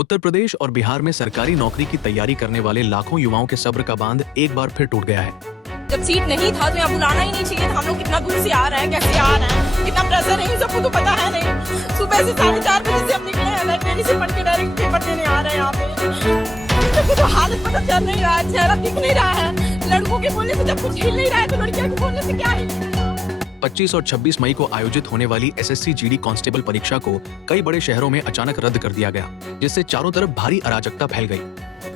उत्तर प्रदेश और बिहार में सरकारी नौकरी की तैयारी करने वाले लाखों युवाओं के सब्र का बांध एक बार फिर टूट गया है। जब सीट नहीं था तो यहाँ बुलाना ही नहीं चाहिए था। हम लोग कितना दूर से आ रहे हैं, कैसे आ रहे हैं, कितना प्रेशर है, सबको तो पता है नहीं। सुबह से 4:30 बजे से हम निकले हैं, लाइब्रेरी से पढ़ के डायरेक्ट पेपर देने आ रहे हैं यहाँ पे। सबको तो हालत पता चल नहीं रहा है, चेहरा दिख नहीं रहा है। लड़कों के बोलने से जब कुछ हिल नहीं रहा है तो लड़कियों के बोलने से क्या हिल। 25 और 26 मई को आयोजित होने वाली एसएससी जीडी कांस्टेबल परीक्षा को कई बड़े शहरों में अचानक रद्द कर दिया गया, जिससे चारों तरफ भारी अराजकता फैल गई।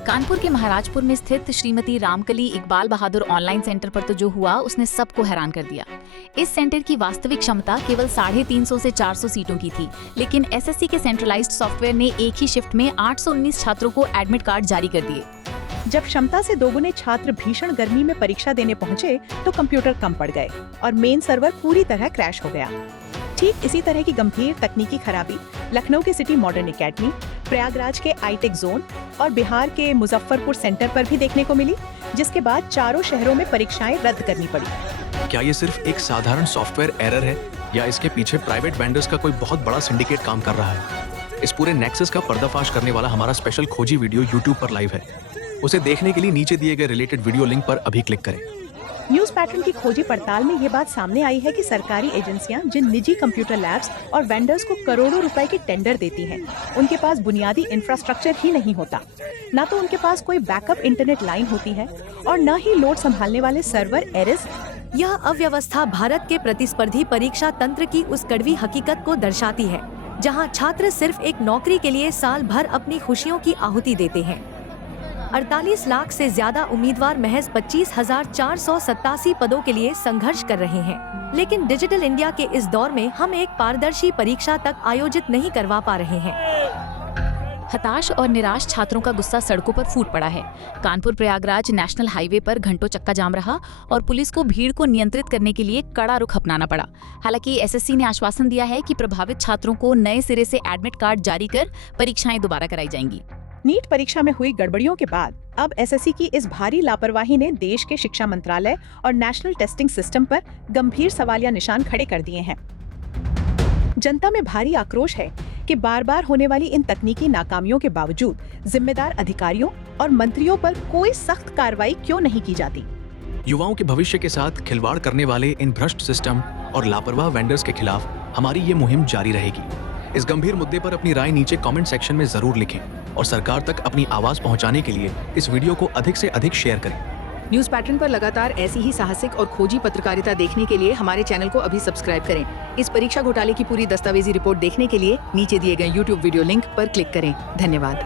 कानपुर के महाराजपुर में स्थित श्रीमती रामकली इकबाल बहादुर ऑनलाइन सेंटर पर तो जो हुआ उसने सबको हैरान कर दिया। इस सेंटर की वास्तविक क्षमता केवल 350 से 400 सीटों की थी, लेकिन एसएससी के सेंट्रलाइज्ड सॉफ्टवेयर ने एक ही शिफ्ट में 819 छात्रों को एडमिट कार्ड जारी कर दिए। जब क्षमता से दोगुने छात्र भीषण गर्मी में परीक्षा देने पहुंचे तो कंप्यूटर कम पड़ गए और मेन सर्वर पूरी तरह क्रैश हो गया। ठीक इसी तरह की गंभीर तकनीकी खराबी लखनऊ के सिटी मॉडर्न एकेडमी, प्रयागराज के आईटेक जोन और बिहार के मुजफ्फरपुर सेंटर पर भी देखने को मिली, जिसके बाद चारों शहरों में परीक्षाएं रद्द करनी पड़ी। क्या ये सिर्फ एक साधारण सॉफ्टवेयर एरर है या इसके पीछे प्राइवेट वेंडर्स का कोई बहुत बड़ा सिंडिकेट काम कर रहा है? इस पूरे नेक्सस का पर्दाफाश करने वाला हमारा स्पेशल खोजी वीडियो यूट्यूब पर लाइव है। उसे देखने के लिए नीचे दिए गए रिलेटेड वीडियो लिंक पर अभी क्लिक करें। न्यूज पैटर्न की खोजी पड़ताल में ये बात सामने आई है कि सरकारी एजेंसियां जिन निजी कंप्यूटर लैब्स और वेंडर्स को करोड़ों रुपए के टेंडर देती हैं, उनके पास बुनियादी इंफ्रास्ट्रक्चर ही नहीं होता। न तो उनके पास कोई बैकअप इंटरनेट लाइन होती है और न ही लोड संभालने वाले सर्वर एरेस। यह अव्यवस्था भारत के प्रतिस्पर्धी परीक्षा तंत्र की उस कड़वी हकीकत को दर्शाती है, जहां छात्र सिर्फ एक नौकरी के लिए साल भर अपनी खुशियों की आहुति देते हैं। 48 लाख से ज्यादा उम्मीदवार महज 25,487 पदों के लिए संघर्ष कर रहे हैं, लेकिन डिजिटल इंडिया के इस दौर में हम एक पारदर्शी परीक्षा तक आयोजित नहीं करवा पा रहे हैं। हताश और निराश छात्रों का गुस्सा सड़कों पर फूट पड़ा है। कानपुर प्रयागराज नेशनल हाईवे पर घंटों चक्का जाम रहा और पुलिस को भीड़ को नियंत्रित करने के लिए कड़ा रुख अपनाना पड़ा। हालांकि एसएससी ने आश्वासन दिया है कि प्रभावित छात्रों को नए सिरे से एडमिट कार्ड जारी कर परीक्षाएं दोबारा कराई जाएंगी। नीट परीक्षा में हुई गड़बड़ियों के बाद अब एसएससी की इस भारी लापरवाही ने देश के शिक्षा मंत्रालय और नेशनल टेस्टिंग सिस्टम पर गंभीर सवालिया निशान खड़े कर दिए हैं। जनता में भारी आक्रोश है कि बार बार होने वाली इन तकनीकी नाकामियों के बावजूद जिम्मेदार अधिकारियों और मंत्रियों पर कोई सख्त कार्रवाई क्यों नहीं की जाती। युवाओं के भविष्य के साथ खिलवाड़ करने वाले इन भ्रष्ट सिस्टम और लापरवाह वेंडर्स के खिलाफ हमारी ये मुहिम जारी रहेगी। इस गंभीर मुद्दे पर अपनी राय नीचे कमेंट सेक्शन में जरूर लिखें और सरकार तक अपनी आवाज पहुंचाने के लिए इस वीडियो को अधिक से अधिक शेयर करें। न्यूज पैटर्न पर लगातार ऐसी ही साहसिक और खोजी पत्रकारिता देखने के लिए हमारे चैनल को अभी सब्सक्राइब करें। इस परीक्षा घोटाले की पूरी दस्तावेजी रिपोर्ट देखने के लिए नीचे दिए गए YouTube वीडियो लिंक पर क्लिक करें। धन्यवाद।